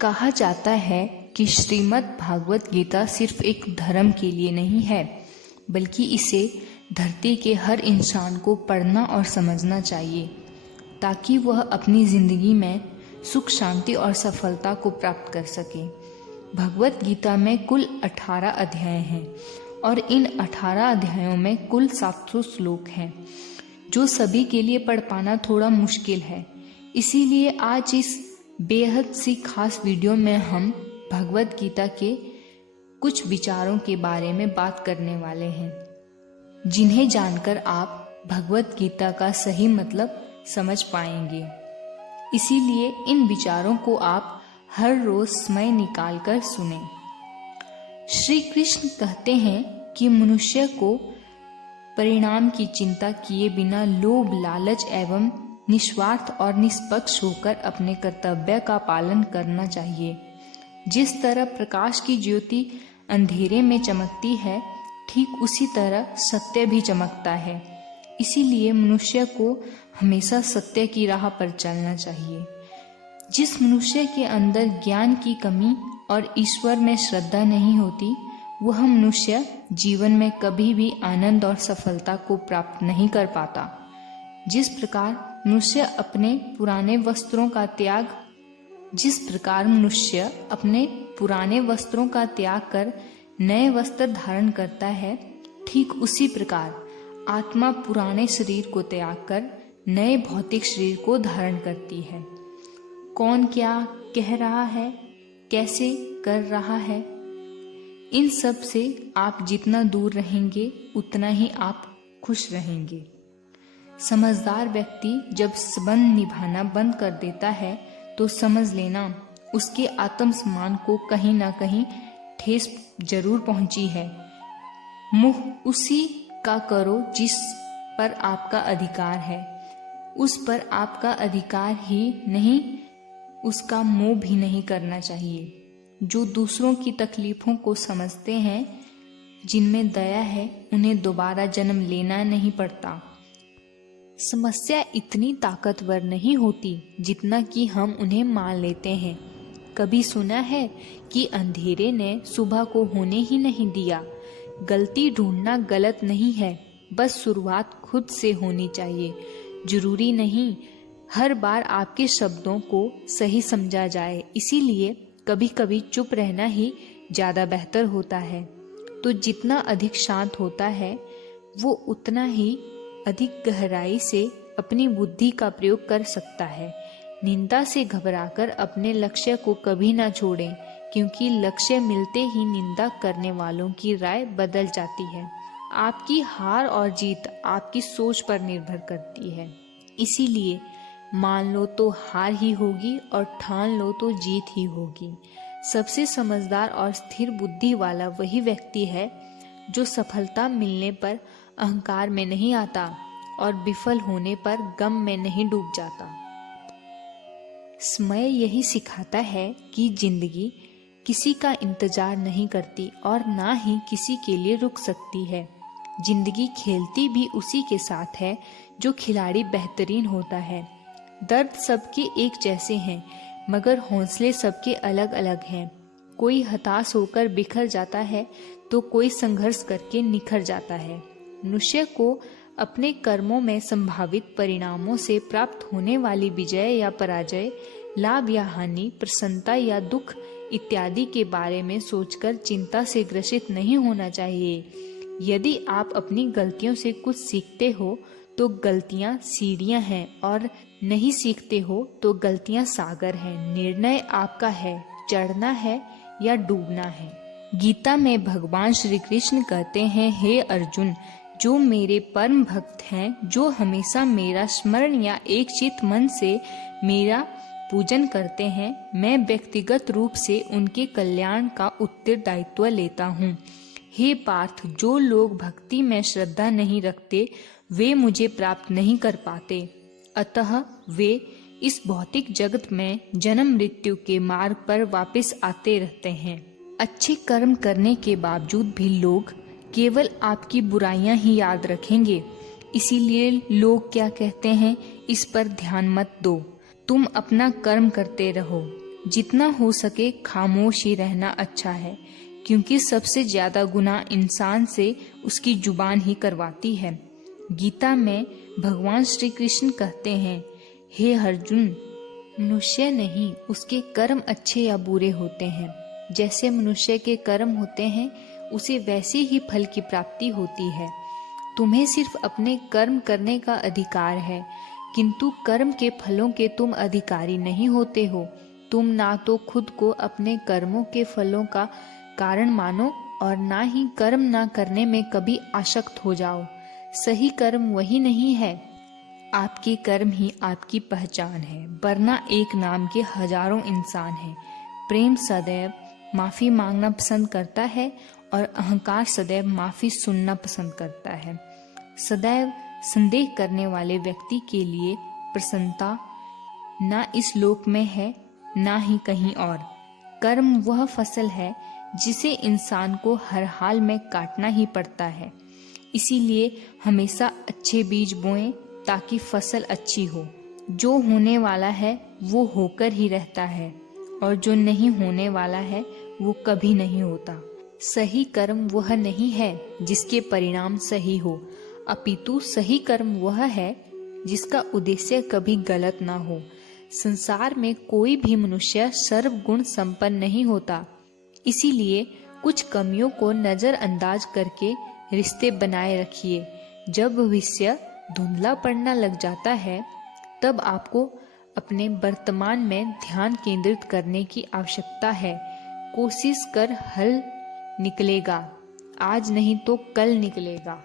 कहा जाता है कि श्रीमद् भागवत गीता सिर्फ एक धर्म के लिए नहीं है, बल्कि इसे धरती के हर इंसान को पढ़ना और समझना चाहिए, ताकि वह अपनी जिंदगी में सुख, शांति और सफलता को प्राप्त कर सके। भगवत गीता में कुल 18 अध्याय हैं और इन 18 अध्यायों में कुल 700 श्लोक हैं, जो सभी के लिए पढ़ पाना थोड़ा मुश्किल है। इसीलिए आज इस बेहद सी खास वीडियो में हम भगवत गीता के कुछ विचारों के बारे में बात करने वाले हैं, जिन्हें जानकर आप भगवत गीता का सही मतलब समझ पाएंगे। इसीलिए इन विचारों को आप हर रोज समय निकालकर सुनें। श्री कृष्ण कहते हैं कि मनुष्य को परिणाम की चिंता किए बिना लोभ, लालच एवं निस्वार्थ और निष्पक्ष होकर अपने कर्तव्य का पालन करना चाहिए। जिस तरह प्रकाश की ज्योति अंधेरे में चमकती है, ठीक उसी तरह सत्य भी चमकता है। इसीलिए मनुष्य को हमेशा सत्य की राह पर चलना चाहिए। जिस मनुष्य के अंदर ज्ञान की कमी और ईश्वर में श्रद्धा नहीं होती, वह मनुष्य जीवन में कभी भी आनंद और सफलता को प्राप्त नहीं कर पाता। जिस प्रकार मनुष्य अपने पुराने वस्त्रों का त्याग कर नए वस्त्र धारण करता है, ठीक उसी प्रकार आत्मा पुराने शरीर को त्याग कर नए भौतिक शरीर को धारण करती है। कौन क्या कह रहा है, कैसे कर रहा है, इन सब से आप जितना दूर रहेंगे उतना ही आप खुश रहेंगे। समझदार व्यक्ति जब संबंध निभाना बंद कर देता है तो समझ लेना उसके आत्मसम्मान को कहीं ना कहीं ठेस जरूर पहुंची है। मुँह उसी का करो जिस पर आपका अधिकार है। उस पर आपका अधिकार ही नहीं, उसका मोह भी नहीं करना चाहिए। जो दूसरों की तकलीफों को समझते हैं, जिनमें दया है, उन्हें दोबारा जन्म लेना नहीं पड़ता। समस्या इतनी ताकतवर नहीं होती जितना कि हम उन्हें मान लेते हैं। कभी सुना है कि अंधेरे ने सुबह को होने ही नहीं दिया। गलती ढूंढना गलत नहीं है, बस शुरुआत खुद से होनी चाहिए। जरूरी नहीं हर बार आपके शब्दों को सही समझा जाए, इसीलिए कभी कभी चुप रहना ही ज्यादा बेहतर होता है। तो जितना अधिक शांत होता है, वो उतना ही अधिक गहराई से अपनी बुद्धि का प्रयोग कर सकता है। निंदा से घबराकर अपने लक्ष्य को कभी ना छोड़ें, क्योंकि लक्ष्य मिलते ही निंदा करने वालों की राय बदल जाती है। आपकी हार और जीत आपकी सोच पर निर्भर करती है। इसीलिए मान लो तो हार ही होगी और ठान लो तो जीत ही होगी। सबसे समझदार और स्थिर बुद्धि वाला वही व्यक्ति है जो सफलता मिलने पर अहंकार में नहीं आता और विफल होने पर गम में नहीं डूब जाता। समय यही सिखाता है कि जिंदगी किसी का इंतजार नहीं करती और ना ही किसी के लिए रुक सकती है। जिंदगी खेलती भी उसी के साथ है जो खिलाड़ी बेहतरीन होता है। दर्द सबके एक जैसे हैं, मगर हौसले सबके अलग अलग हैं। कोई हताश होकर बिखर जाता है तो कोई संघर्ष करके निखर जाता है। मनुष्य को अपने कर्मों में संभावित परिणामों से प्राप्त होने वाली विजय या पराजय, लाभ या हानि, प्रसन्नता या दुख इत्यादि के बारे में सोचकर चिंता से ग्रसित नहीं होना चाहिए। यदि आप अपनी गलतियों से कुछ सीखते हो तो गलतियां सीढ़ियां हैं, और नहीं सीखते हो तो गलतियां सागर हैं। निर्णय आपका है, चढ़ना है या डूबना है। गीता में भगवान श्री कृष्ण कहते हैं, हे अर्जुन, जो मेरे परम भक्त हैं, जो हमेशा मेरा स्मरण या एक चित्त मन से मेरा पूजन करते हैं, मैं व्यक्तिगत रूप से उनके कल्याण का उत्तरदायित्व लेता हूँ। हे पार्थ, जो लोग भक्ति में श्रद्धा नहीं रखते वे मुझे प्राप्त नहीं कर पाते, अतः वे इस भौतिक जगत में जन्म मृत्यु के मार्ग पर वापस आते रहते हैं। अच्छे कर्म करने के बावजूद भी लोग केवल आपकी बुराइयां ही याद रखेंगे। इसीलिए लोग क्या कहते हैं, इस पर ध्यान मत दो, तुम अपना कर्म करते रहो। जितना हो सके खामोश ही रहना अच्छा है, क्योंकि सबसे ज्यादा गुनाह इंसान से उसकी जुबान ही करवाती है। गीता में भगवान श्री कृष्ण कहते हैं, हे अर्जुन, मनुष्य नहीं उसके कर्म अच्छे या बुरे होते हैं। जैसे मनुष्य के कर्म होते हैं उसे वैसे ही फल की प्राप्ति होती है। तुम्हें सिर्फ अपने कर्म करने का अधिकार है, किंतु कर्म के फलों के तुम अधिकारी नहीं होते हो। तुम ना तो खुद को अपने कर्मों के फलों का कारण मानो और ना ही कर्म ना करने में कभी आसक्त हो जाओ। सही कर्म वही नहीं है, आपके कर्म ही आपकी पहचान है, वरना एक नाम के हजारों इंसान हैं। प्रेम सदैव माफी मांगना पसंद करता है और अहंकार सदैव माफी सुनना पसंद करता है। सदैव संदेह करने वाले व्यक्ति के लिए प्रसन्नता ना इस लोक में है ना ही कहीं और। कर्म वह फसल है जिसे इंसान को हर हाल में काटना ही पड़ता है। इसीलिए हमेशा अच्छे बीज बोएं ताकि फसल अच्छी हो। जो होने वाला है वो होकर ही रहता है और जो नहीं होने वाला है वो कभी नहीं होता। सही कर्म वह नहीं है जिसके परिणाम सही हो, अपितु सही कर्म वह है जिसका उद्देश्य कभी गलत ना हो। संसार में कोई भी मनुष्य सर्वगुण संपन्न नहीं होता, इसीलिए कुछ कमियों को नजरअंदाज करके रिश्ते बनाए रखिए। जब भविष्य धुंधला पड़ना लग जाता है तब आपको अपने वर्तमान में ध्यान केंद्रित करने की आवश्यकता है। कोशिश कर हल निकलेगा, आज नहीं तो कल निकलेगा।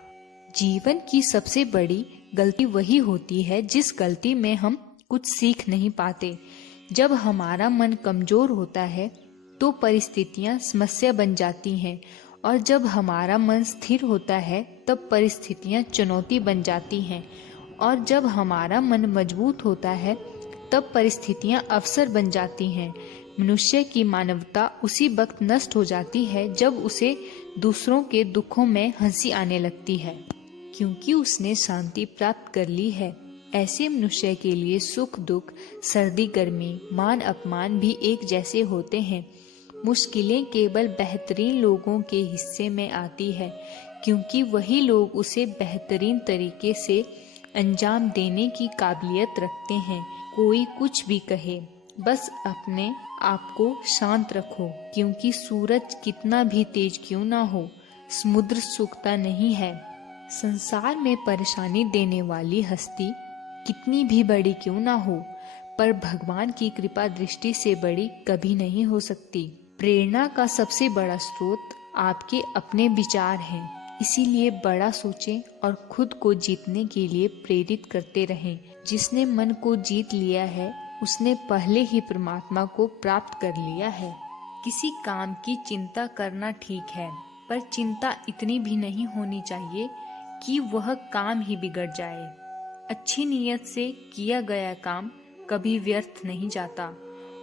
जीवन की सबसे बड़ी गलती वही होती है जिस गलती में हम कुछ सीख नहीं पाते। जब हमारा मन कमजोर होता है तो परिस्थितियां समस्या बन जाती हैं, और जब हमारा मन स्थिर होता है तब परिस्थितियां चुनौती बन जाती हैं, और जब हमारा मन मजबूत होता है तब परिस्थितियां अवसर बन जाती हैं। मनुष्य की मानवता उसी वक्त नष्ट हो जाती है जब उसे दूसरों के दुखों में हंसी आने लगती है, क्योंकि उसने शांति प्राप्त कर ली है। ऐसे मनुष्य के लिए सुख दुख, सर्दी गर्मी, मान अपमान भी एक जैसे होते हैं। मुश्किलें केवल बेहतरीन लोगों के हिस्से में आती है, क्योंकि वही लोग उसे बेहतरीन तरीके से अंजाम देने की काबिलियत रखते हैं। कोई कुछ भी कहे, बस अपने आप को शांत रखो, क्योंकि सूरज कितना भी तेज क्यों ना हो, समुद्र सूखता नहीं है। संसार में परेशानी देने वाली हस्ती कितनी भी बड़ी क्यों ना हो, पर भगवान की कृपा दृष्टि से बड़ी कभी नहीं हो सकती। प्रेरणा का सबसे बड़ा स्रोत आपके अपने विचार हैं, इसीलिए बड़ा सोचें और खुद को जीतने के लिए प्रेरित करते रहें। जिसने मन को जीत लिया है उसने पहले ही परमात्मा को प्राप्त कर लिया है। किसी काम की चिंता करना ठीक है, पर चिंता इतनी भी नहीं होनी चाहिए कि वह काम ही बिगड़ जाए। अच्छी नीयत से किया गया काम कभी व्यर्थ नहीं जाता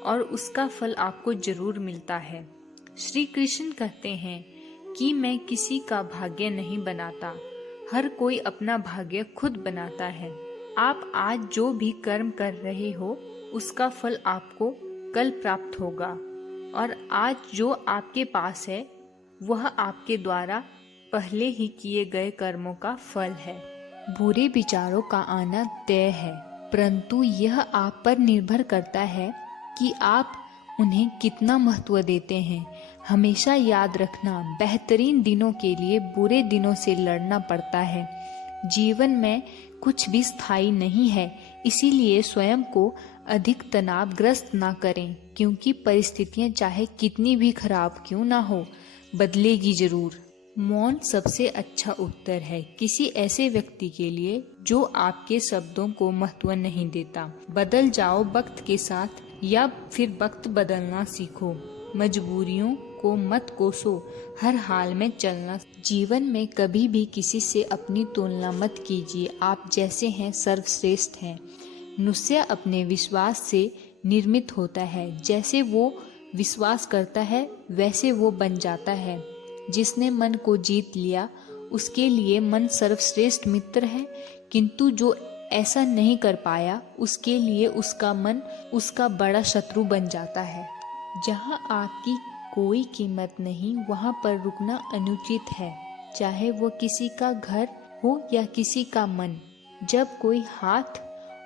और उसका फल आपको जरूर मिलता है। श्री कृष्ण कहते हैं कि मैं किसी का भाग्य नहीं बनाता, हर कोई अपना भाग्य खुद बनाता है। आप आज जो भी कर्म कर रहे हो उसका फल आपको कल प्राप्त होगा, और आज जो आपके पास है वह आपके द्वारा पहले ही किए गए कर्मों का फल है। बुरे विचारों का आना तय है, परंतु यह आप पर निर्भर करता है कि आप उन्हें कितना महत्व देते हैं। हमेशा याद रखना, बेहतरीन दिनों के लिए बुरे दिनों से लड़ना पड़ता है। जीवन में कुछ भी स्थायी नहीं है, इसीलिए स्वयं को अधिक तनावग्रस्त ना करें, क्योंकि परिस्थितियां चाहे कितनी भी खराब क्यों ना हो, बदलेगी जरूर। मौन सबसे अच्छा उत्तर है किसी ऐसे व्यक्ति के लिए जो आपके शब्दों को महत्व नहीं देता। बदल जाओ वक्त के साथ या फिर वक्त बदलना सीखो। मजबूरियों को मत कोसो, हर हाल में चलना। जीवन में कभी भी किसी से अपनी तुलना मत कीजिए, आप जैसे हैं सर्वश्रेष्ठ हैं। मनुष्य अपने विश्वास से निर्मित होता है, जैसे वो विश्वास करता है वैसे वो बन जाता है। जिसने मन को जीत लिया उसके लिए मन सर्वश्रेष्ठ मित्र है, किंतु जो ऐसा नहीं कर पाया उसके लिए उसका मन उसका बड़ा शत्रु बन जाता है। जहाँ आपकी कोई कीमत नहीं, वहाँ पर रुकना अनुचित है, चाहे वो किसी का घर हो या किसी का मन। जब कोई हाथ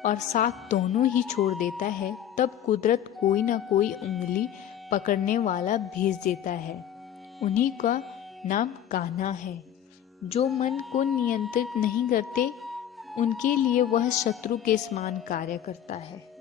और साथ दोनों ही छोड़ देता है, तब कुदरत कोई ना कोई उंगली पकड़ने वाला भेज देता है। उन्हीं का नाम कान्हा है। जो मन को नियंत्रित नहीं करते, उनके लिए वह शत्रु के समान कार्य करता है।